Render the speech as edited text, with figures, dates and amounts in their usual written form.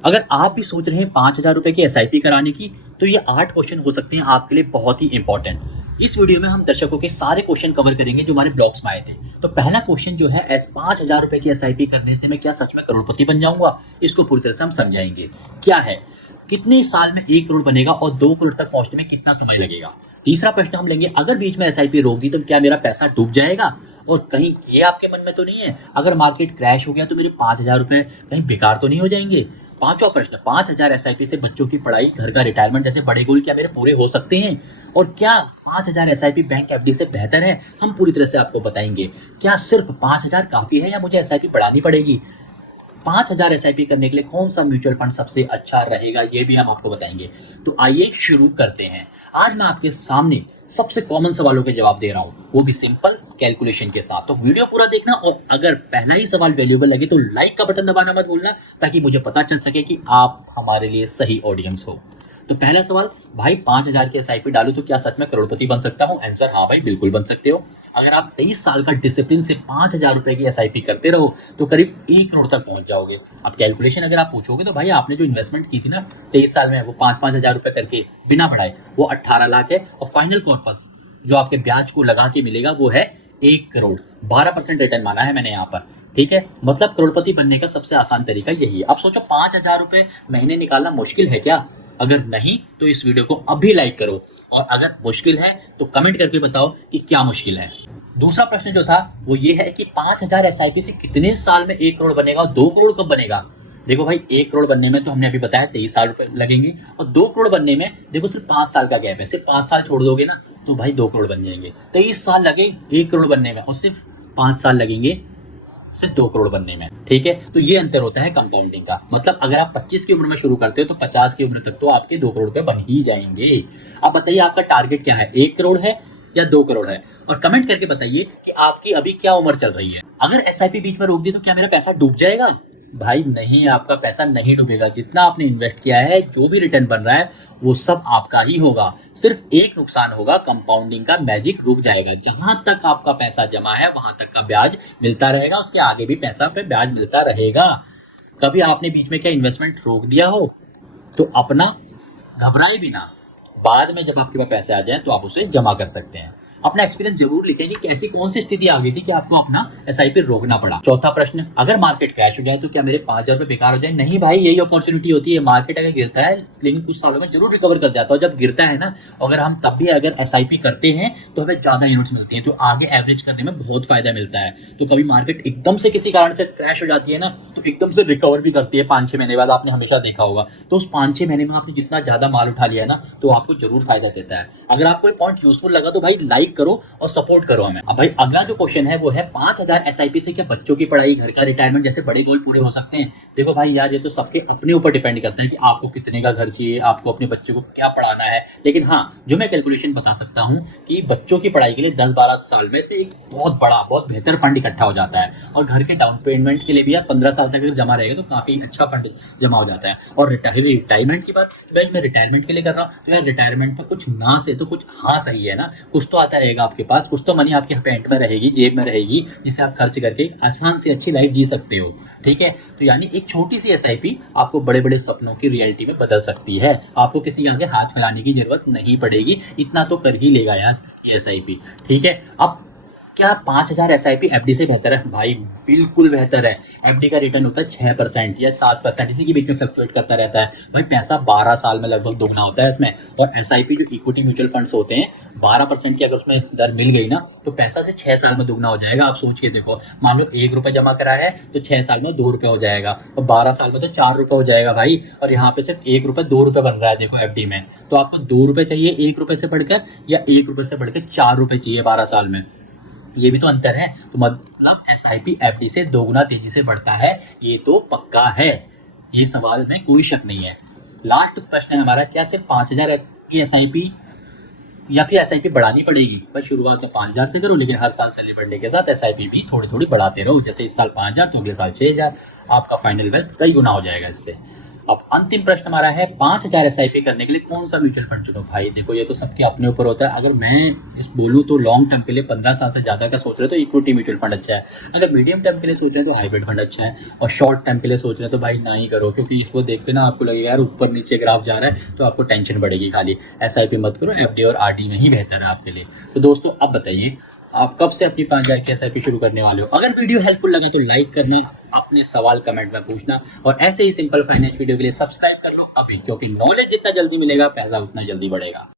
अगर आप भी सोच रहे हैं 5,000 रुपए की एसआईपी कराने की, तो ये 8 क्वेश्चन हो सकते हैं आपके लिए बहुत ही इंपॉर्टेंट। इस वीडियो में हम दर्शकों के सारे क्वेश्चन कवर करेंगे जो हमारे ब्लॉग्स में आए थे। तो पहला क्वेश्चन जो है, 5,000 रुपए की एसआईपी करने से मैं क्या सच में करोड़पति बन जाऊंगा? इसको पूरी तरह से हम समझाएंगे। क्या है, कितने साल में 1 करोड़ बनेगा और 2 करोड़ तक पहुंचने में कितना समय लगेगा? तीसरा प्रश्न हम लेंगे, अगर बीच में एसआईपी रोक दी तो क्या मेरा पैसा डूब जाएगा? और कहीं ये आपके मन में तो नहीं है, अगर मार्केट क्रैश हो गया तो मेरे 5,000 रुपए कहीं बेकार तो नहीं हो जाएंगे? पांचवा प्रश्न, 5,000 एसआईपी से बच्चों की पढ़ाई, घर का रिटायरमेंट जैसे बड़े गोल क्या मेरे पूरे हो सकते हैं? और क्या 5,000 एसआईपी बैंक एफडी से बेहतर है? हम पूरी तरह से आपको बताएंगे। क्या सिर्फ 5,000 काफी है या मुझे एसआईपी बढ़ानी पड़ेगी? 5,000 एसआईपी करने के लिए कौन सा म्यूचुअल फंड सबसे अच्छा रहेगा, ये भी हम आपको बताएंगे। तो आइए शुरू करते हैं। आज मैं आपके सामने सबसे कॉमन सवालों के जवाब दे रहा हूं, वो भी सिंपल कैलकुलेशन के साथ। तो वीडियो पूरा देखना, और अगर पहला ही सवाल वैल्यूएबल लगे तो लाइक का बटन दबाना मत भूलना, ताकि मुझे पता चल सके कि आप हमारे लिए सही ऑडियंस हो। तो पहला सवाल, भाई 5,000 की एसआईपी डालू तो क्या सच में करोड़पति बन सकता हूँ? आंसर, हाँ भाई, बिल्कुल बन सकते हो। अगर आप 23 साल का डिसिप्लिन से 5,000 रुपए की एसआईपी करते रहो तो करीब 1 करोड़ तक पहुंच जाओगे। अब कैलकुलेशन अगर आप पूछोगे तो भाई आपने जो इन्वेस्टमेंट की थी ना 23 साल में, वो 5,000 रुपए करके बिना बढ़ाए, वो 18 लाख है। और फाइनल कॉर्पस जो आपके ब्याज को लगा के मिलेगा वो है 1 करोड़। 12% रिटर्न माना है मैंने यहाँ पर। ठीक है, मतलब करोड़पति बनने का सबसे आसान तरीका यही है। अब सोचो, 5,000 रुपए महीने निकालना मुश्किल है क्या? अगर नहीं तो इस वीडियो को अभी लाइक करो, और अगर मुश्किल है तो कमेंट करके बताओ कि क्या मुश्किल है। दूसरा प्रश्न जो था वो ये है कि 5,000 एसआईपी से कितने साल में 1 करोड़ बनेगा और 2 करोड़ कब बनेगा? देखो भाई, 1 करोड़ बनने में तो हमने अभी बताया 23 साल रुपए लगेंगे, और 2 करोड़ बनने में देखो सिर्फ 5 साल का गैप है। सिर्फ 5 साल छोड़ दोगे ना तो भाई 2 करोड़ बन जाएंगे। 23 साल लगे 1 करोड़ बनने में, और सिर्फ 5 साल लगेंगे सिर्फ 2 करोड़ बनने में। ठीक है, तो ये अंतर होता है कंपाउंडिंग का। मतलब अगर आप 25 की उम्र में शुरू करते हो तो 50 की उम्र तक तो आपके 2 करोड़ रुपए बन ही जाएंगे। अब बताइए, आपका टारगेट क्या है, 1 करोड़ है या 2 करोड़ है? और कमेंट करके बताइए कि आपकी अभी क्या उम्र चल रही है। अगर एसआईपी बीच में रोक दी तो क्या मेरा पैसा डूब जाएगा? भाई नहीं, आपका पैसा नहीं डूबेगा। जितना आपने इन्वेस्ट किया है, जो भी रिटर्न बन रहा है, वो सब आपका ही होगा। सिर्फ एक नुकसान होगा, कंपाउंडिंग का मैजिक रुक जाएगा। जहां तक आपका पैसा जमा है वहां तक का ब्याज मिलता रहेगा, उसके आगे भी पैसा पे ब्याज मिलता रहेगा। कभी आपने बीच में क्या इन्वेस्टमेंट रोक दिया हो तो अपना घबराए भी ना, बाद में जब आपके पास पैसे आ जाए तो आप उसे जमा कर सकते हैं। अपना एक्सपीरियंस जरूर लिखें कि कैसी कौन सी स्थिति आ गई थी कि आपको अपना एसआईपी रोकना पड़ा। चौथा प्रश्न, अगर मार्केट क्रैश हो जाए तो क्या मेरे 5,000 रुपए बेकार हो जाए? नहीं भाई, यही अपॉर्चुनिटी होती है। मार्केट अगर गिरता है लेकिन कुछ सालों में जरूर रिकवर कर जाता है। जब गिरता है ना, अगर हम तब भी अगर एसआईपी करते हैं तो हमें ज्यादा यूनिट्स मिलती हैं, तो आगे एवरेज करने में बहुत फायदा मिलता है। तो कभी मार्केट एकदम से किसी कारण से क्रैश हो जाती है ना, तो एकदम से रिकवर भी करती है 5-6 महीने बाद। आपने हमेशा देखा होगा। तो उस 5-6 महीने में आपने जितना ज्यादा माल उठा लिया है ना, तो आपको जरूर फायदा देता है। अगर आपको ये पॉइंट यूजफुल लगा तो भाई लाइक करो और सपोर्ट करो हमें। अब भाई अगला जो क्वेश्चन है वो है, 5,000 एसआईपी से क्या बच्चों की पढ़ाई, घर का रिटायरमेंट जैसे बड़े गोल पूरे हो सकते हैं? देखो भाई यार, ये तो सबके अपने ऊपर डिपेंड करता है कि आपको कितने का घर चाहिए, आपको अपने बच्चे को क्या पढ़ाना है। लेकिन हाँ, जो मैं कैलकुलेशन बता सकता हूँ कि बच्चों की पढ़ाई के लिए 10-12 साल में इसमें एक बहुत बड़ा, बहुत बेहतर फंड इकट्ठा हो जाता है। और घर के डाउन पेमेंट के लिए भी यार 15 साल तक अगर जमा रहेगा तो काफी अच्छा फंड जमा हो जाता है। और रिटायरमेंट की बात मैं रिटायरमेंट के लिए कर रहा हूँ, तो यार रिटायरमेंट में कुछ ना से तो कुछ हाँ सही है ना। कुछ तो आता रहेगा आपके पास, कुछ तो मनी आपके पेंट में रहेगी, जेब में रहेगी, जिसे आप खर्च करके आसान से अच्छी लाइफ जी सकते हो। ठीक है, तो यानी एक छोटी सी एसआईपी आपको बड़े बड़े सपनों की रियलिटी में बदल सकती है। आपको किसी के आगे हाथ फैलाने की जरूरत नहीं पड़ेगी, इतना तो कर ही लेगा यार ये एसआईपी। ठीक है, अब क्या 5,000 एसआईपी एफडी से बेहतर है? भाई बिल्कुल बेहतर है। एफडी का रिटर्न होता है 6% या 7%, इसी के बीच में फ्लक्चुएट करता रहता है। भाई पैसा 12 साल में लगभग दोगुना होता है इसमें। और एसआईपी जो इक्विटी म्यूचुअल फंड्स होते हैं, 12% की अगर उसमें दर मिल गई ना तो पैसा से 6 साल में दुगना हो जाएगा। आप सोच के देखो, मान लो 1 रुपए जमा करा है तो 6 साल में 2 रुपए हो जाएगा, और 12 साल में तो 4 रुपए हो जाएगा भाई। और यहाँ पे सिर्फ 1 रुपए 2 रुपए बन रहा है देखो एफडी में। तो आपको 2 रुपए चाहिए 1 रुपए से बढ़कर, या 1 रुपए से बढ़कर 4 रुपए चाहिए 12 साल में? ये भी तो अंतर है। तो मतलब एसआईपी एफडी से दोगुना तेजी से बढ़ता है, ये तो पक्का है, ये सवाल में कोई शक नहीं है। लास्ट प्रश्न है हमारा, क्या सिर्फ 5,000 की एसआईपी या फिर एसआईपी बढ़ानी पड़ेगी? भाई शुरुआत में 5,000 से करो, लेकिन हर साल सैलरी बढ़ने के साथ एसआईपी भी थोड़ी थोड़ी बढ़ाते रहो। जैसे इस साल 5,000 तो अगले साल 6,000, आपका फाइनल वेल्थ कई गुना हो जाएगा इससे। अब अंतिम प्रश्न हमारा है 5,000 एसआईपी करने के लिए कौन सा म्यूचुअल फंड चुनो? भाई देखो ये तो सबके अपने ऊपर होता है। अगर मैं इस बोलूँ तो लॉन्ग टर्म के लिए 15 साल से ज़्यादा का सोच रहे हो तो इक्विटी म्यूचुअल फंड अच्छा है। अगर मीडियम टर्म के लिए सोच रहे हैं तो हाइब्रिड फंड अच्छा है। और शॉर्ट टर्म के लिए सोच रहे हैं तो भाई ना ही करो, क्योंकि इसको देख के ना आपको लगेगा यार ऊपर नीचे ग्राफ जा रहा है तो आपको टेंशन बढ़ेगी। खाली एसआईपी मत करो, एफडी और आरडी में ही बेहतर है आपके लिए। तो दोस्तों अब बताइए आप कब से अपनी 5,000 की एसआईपी शुरू करने वाले हो? अगर वीडियो हेल्पफुल लगा तो लाइक करना, अपने सवाल कमेंट में पूछना और ऐसे ही सिंपल फाइनेंस वीडियो के लिए सब्सक्राइब कर लो अभी, क्योंकि नॉलेज जितना जल्दी मिलेगा पैसा उतना जल्दी बढ़ेगा।